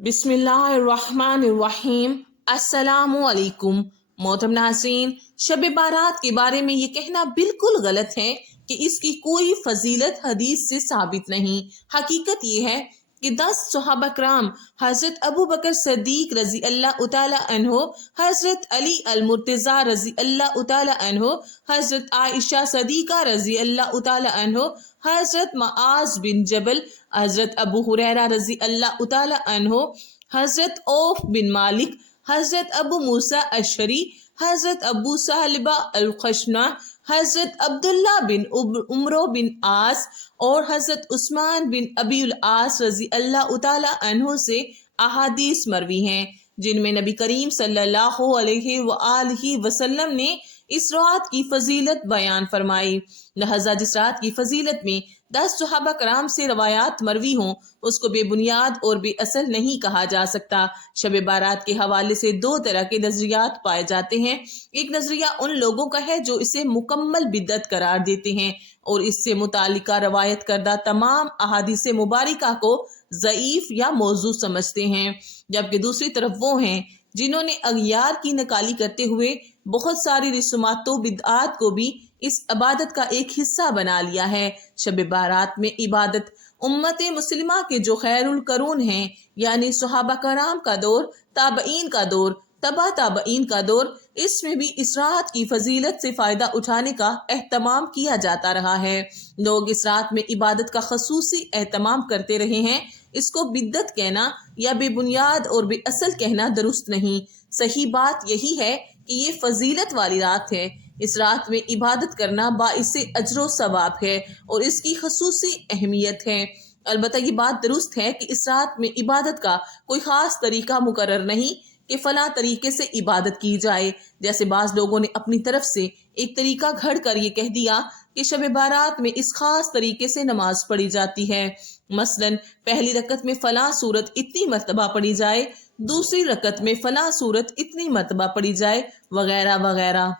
बिस्मिल्लाहिर्रहमानिर्रहीम। अस्सलामुअलैकुम। मोहतरम नाज़रीन, शब बारात के बारे में ये कहना बिल्कुल गलत है कि इसकी कोई फजीलत हदीस से साबित नहीं। हकीकत ये है कि 10 सहाबा कराम हजरत अबू बकर सदीक रजी अल्लाह तआला अन्हो, हजरत अली अल मुर्तज़ा रजी अल्लाह तआला अन्हो, हजरत आयशा सदीका रजी अल्लाह तआला अन्हो, हजरत मुआज बिन जबल, हजरत अबू हुरैरा रजी अल्लाह तआला अन्हो, हजरत औफ बिन मालिक, हजरत अबू मूसा अशरी, हजरत अबू सालिबा अल खशना, हजरत अब्दुल्ला बिन उमरो बिन आस और हजरत उस्मान बिन अबीउल आस रजी अल्लाह तआला अन्हो से अहादीस मरवी हैं, जिनमें नबी करीम सल्लल्लाहु अलैहि वसल्लम ने इस रात की फजीलत बयान फरमाई। लिहाजा जिस रात की फजीलत में 10 सहाबा कराम से रवायात मरवी हों, उसको बेबुनियाद और बेअसल नहीं कहा जा सकता। शब बारात के हवाले से दो तरह के नजरियात पाए जाते हैं। एक नजरिया उन लोगों का है जो इसे मुकम्मल बिदअत करार देते हैं और इससे मुतालिका रवायत करदा तमाम अहादीस मुबारिका को ज़ईफ या मौजू समझते हैं, जबकि दूसरी तरफ वो हैं जिन्होंने अगयार की नकाली करते हुए बहुत सारी रस्मातों बिदआत को भी इस इबादत का एक हिस्सा बना लिया है। शब बारात में इबादत उम्मत मुस्लिमा के जो खैरुल करून हैं, यानी सहाबा कराम का दौर, ताबईन का दौर, तबा ताबईन का दौर, इसमें भी इस रात की फजीलत से फ़ायदा उठाने का एहतमाम किया जाता रहा है। लोग इस रात में इबादत का खसूसी एहतमाम करते रहे हैं। इसको बिद्दत कहना या बेबुनियाद और बेअसल कहना दुरुस्त नहीं। सही बात यही है कि ये फजीलत वाली रात है। इस रात में इबादत करना बाइसे अजर सवाब है और इसकी खसूसी अहमियत है। अलबत्ता ये बात दुरुस्त है कि इस रात में इबादत का कोई ख़ास तरीका मुकर्रर नहीं कि फ़ला तरीके से इबादत की जाए। जैसे बाज़ लोगों ने अपनी तरफ से एक तरीका घड़ कर ये कह दिया कि शब बारात में इस खास तरीके से नमाज पढ़ी जाती है। मसलन पहली रकत में फ़ला सूरत इतनी मरतबा पढ़ी जाए, दूसरी रकत में फ़ला सूरत इतनी मरतबा पढ़ी जाए, वगैरह वगैरह।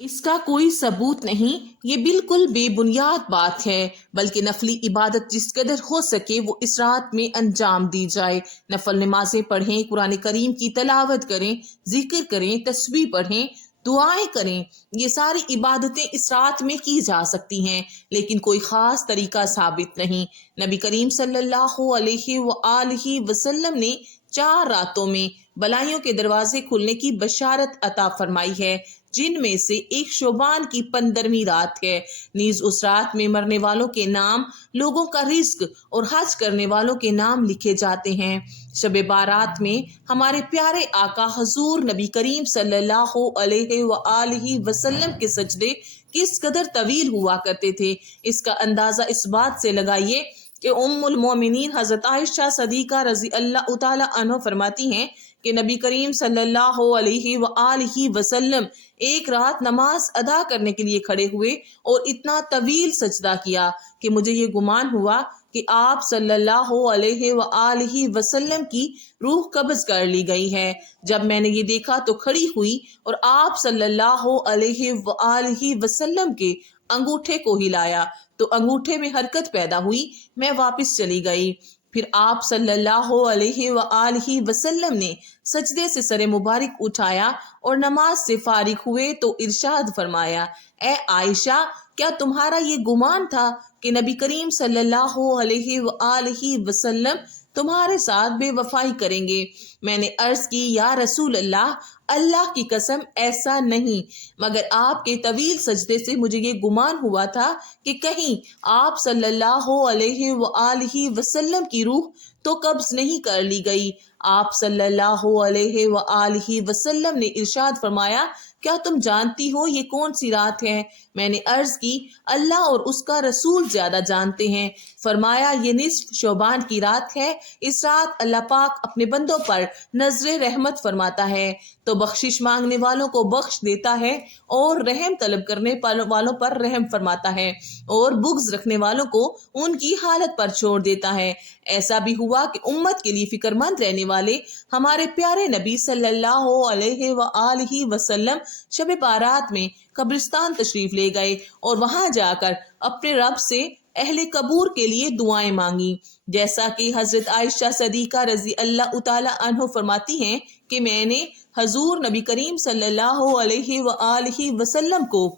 इसका कोई सबूत नहीं, ये बिल्कुल बेबुनियाद बात है। बल्कि नफली इबादत जिस कदर हो सके वो इस रात में अंजाम दी जाए। नफल नमाजें पढ़ें, कुरान करीम की तलावत करें, जिक्र करें, तस्बीह पढ़ें, दुआएं करें, ये सारी इबादतें इस रात में की जा सकती हैं, लेकिन कोई ख़ास तरीका साबित नहीं। नबी करीम सल्लल्लाहु अलैहि वसल्लम ने 4 रातों में बलाइयों के दरवाजे खुलने की बशारत अता फरमाई है, जिनमें से एक शोबान की 15वीं रात है। नीज उस रात में मरने वालों के नाम, लोगों का रिज्क और हज करने वालों के नाम लिखे जाते हैं। शब बारात में हमारे प्यारे आका हजूर नबी करीम सल्लल्लाहु अलैहि वसल्लम के सजदे किस कदर तवील हुआ करते थे, इसका अंदाजा इस बात से लगाइए कि उम्मुल मोमिनीन हजरत आयशा सदीका रजी अल्लाह तआला अन्हा फरमाती हैं कि नबी करीम सल्लल्लाहु अलैहि वसल्लम एक रात नमाज अदा करने के लिए खड़े हुए और इतना तवील सजदा किया कि मुझे ये गुमान हुआ कि आप सल्लल्लाहु अलैहि वसल्लम की रूह कब्ज कर ली गई है। जब मैंने ये देखा तो खड़ी हुई और आप सल्लल्लाहु अलैहि वसल्लम के अंगूठे को हिलाया तो अंगूठे में हरकत पैदा हुई। मैं वापस चली गई। फिर आप सल्लल्लाहु अलैहि वसल्लम ने सजदे से सरे मुबारक उठाया और नमाज से फारिग हुए तो इरशाद फरमाया, ए आयशा, क्या तुम्हारा ये गुमान था कि नबी करीम सल्लल्लाहु अलैहि वसल्लम तुम्हारे साथ बेवफाई करेंगे? मैंने अर्ज की, या रसूल अल्लाह, अल्लाह की कसम ऐसा नहीं, मगर आपके तवील सजदे से मुझे ये गुमान हुआ था कि कहीं आप सल्लल्लाहु अलैहि वसल्लम की रूह तो कब्ज नहीं कर ली गई। आप सल्लल्लाहु अलैहि वसल्लम ने इरशाद फरमाया, क्या तुम जानती हो ये कौन सी रात है? मैंने अर्ज की, अल्लाह और उसका रसूल ज्यादा जानते हैं। फरमाया, ये निस्फ शोबान की रात है। इस रात अल्लाह पाक अपने बंदों पर नजरे रहमत फरमाता है तो बख्शिश मांगने वालों को बख्श देता है और रहम तलब करने वालों पर रहम फरमाता है और बुग़्ज़ रखने वालों को उनकी हालत पर छोड़ देता है। ऐसा भी हुआ कि उम्मत के लिए फिक्रमंद रहने वाले हमारे प्यारे नबी सल्लल्लाहु अलैहि वसल्लम शब बारात में कब्रिस्तान तशरीफ ले गए और वहां जाकर अपने रब से اہل قبور کے لیے دعائیں مانگی، جیسا کہ حضرت عائشہ صدیقہ رضی اللہ تعالی عنہ فرماتی ہیں کہ میں نے حضور نبی کریم صلی اللہ علیہ وآلہ وسلم کو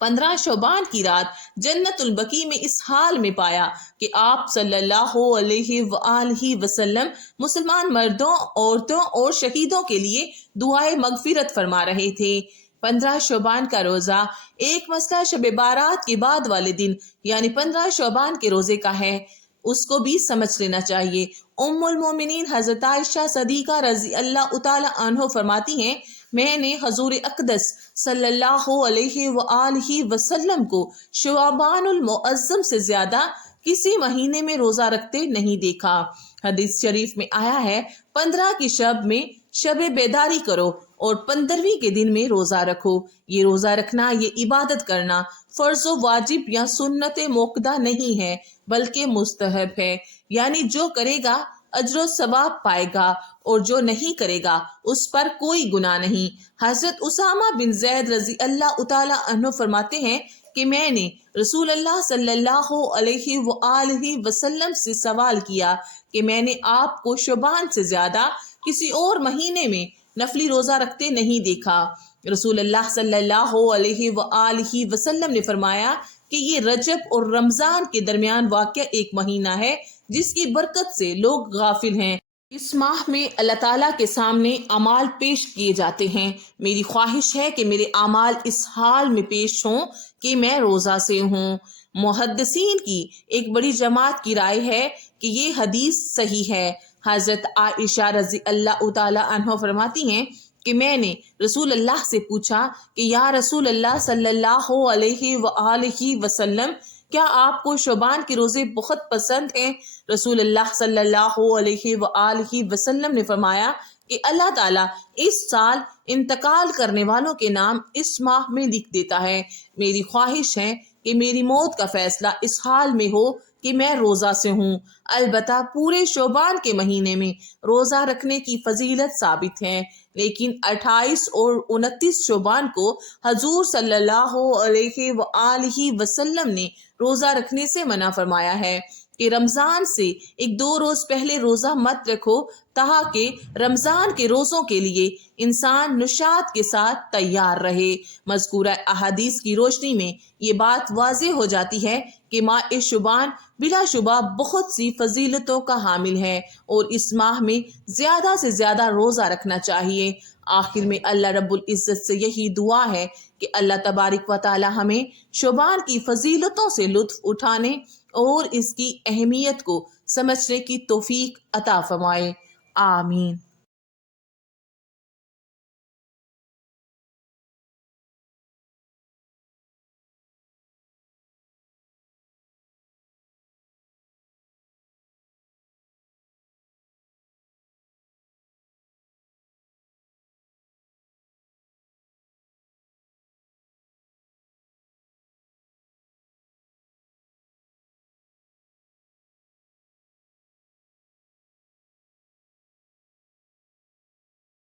15 شعبان کی رات جنت البقیع میں اس حال میں پایا کہ آپ صلی اللہ علیہ وآلہ وسلم مسلمان مردوں، عورتوں اور شہیدوں کے لیے دعائے مغفرت فرما رہے تھے۔ 15 شعبان کا روزہ ایک مسئلہ شب بارات کے بعد والے دن یعنی 15 شعبان کے روزے کا ہے، اس کو بھی سمجھ لینا چاہیے۔ ام المومنین حضرت عائشہ صدیقہ رضی اللہ تعالی عنہ فرماتی ہیں میں نے حضور اقدس صلی اللہ علیہ وآلہ وسلم کو شعبان المعظم سے زیادہ کسی مہینے میں روزہ رکھتے نہیں دیکھا۔ حدیث شریف میں آیا ہے 15 کی شب میں شب بیداری کرو اور 15ویں کے دن میں روزہ رکھو۔ یہ روزہ رکھنا، یہ عبادت کرنا فرض و واجب یا سنت موقدہ نہیں ہے بلکہ مستحب ہے، یعنی جو کرے گا اجر و ثواب پائے گا اور جو نہیں کرے گا اس پر کوئی گناہ نہیں۔ حضرت اسامہ بن زید رضی اللہ تعالی عنہ فرماتے ہیں کہ میں نے رسول اللہ صلی اللہ علیہ وآلہ وسلم سے سوال کیا کہ میں نے آپ کو شعبان سے زیادہ کسی اور مہینے میں نفلی روزہ رکھتے نہیں دیکھا۔ رسول اللہ صلی اللہ علیہ وآلہ وسلم نے فرمایا کہ یہ رجب اور رمضان کے درمیان واقع ایک مہینہ ہے جس کی برکت سے لوگ غافل ہیں۔ اس ماہ میں اللہ تعالیٰ کے سامنے اعمال پیش کیے جاتے ہیں۔ میری خواہش ہے کہ میرے اعمال اس حال میں پیش ہوں کہ میں روزہ سے ہوں۔ محدثین کی ایک بڑی جماعت کی رائے ہے کہ یہ حدیث صحیح ہے۔ حضرت عائشہ رضی اللہ تعالی عنہ فرماتی ہیں کہ میں نے رسول اللہ سے پوچھا کہ یا رسول اللہ صلی اللہ علیہ وآلہ وسلم، کیا آپ کو شعبان کے روزے بہت پسند ہیں؟ رسول اللہ صلی اللہ علیہ وآلہ وسلم نے فرمایا کہ اللہ تعالیٰ اس سال انتقال کرنے والوں کے نام اس ماہ میں لکھ دیتا ہے۔ میری خواہش ہے کہ میری موت کا فیصلہ اس حال میں ہو کہ میں روزہ سے ہوں۔ البتہ پورے شعبان کے مہینے میں روزہ رکھنے کی فضیلت ثابت ہے، لیکن 28 اور 29 شعبان کو حضور صلی اللہ علیہ وآلہ وسلم نے روزہ رکھنے سے منع فرمایا ہے کہ رمضان سے 1-2 روز پہلے روزہ مت رکھو تاکہ رمضان کے روزوں کے لیے انسان نشاط کے ساتھ تیار رہے۔ مذکورہ احادیث کی روشنی میں یہ بات واضح ہو جاتی ہے کہ ماہ شعبان بلا شبہ بہت سی فضیلتوں کا حامل ہے اور اس ماہ میں زیادہ سے زیادہ روزہ رکھنا چاہیے۔ آخر میں اللہ رب العزت سے یہی دعا ہے کہ اللہ تبارک و تعالی ہمیں شعبان کی فضیلتوں سے لطف اٹھانے اور اس کی اہمیت کو سمجھنے کی توفیق عطا فرمائے۔ آمین۔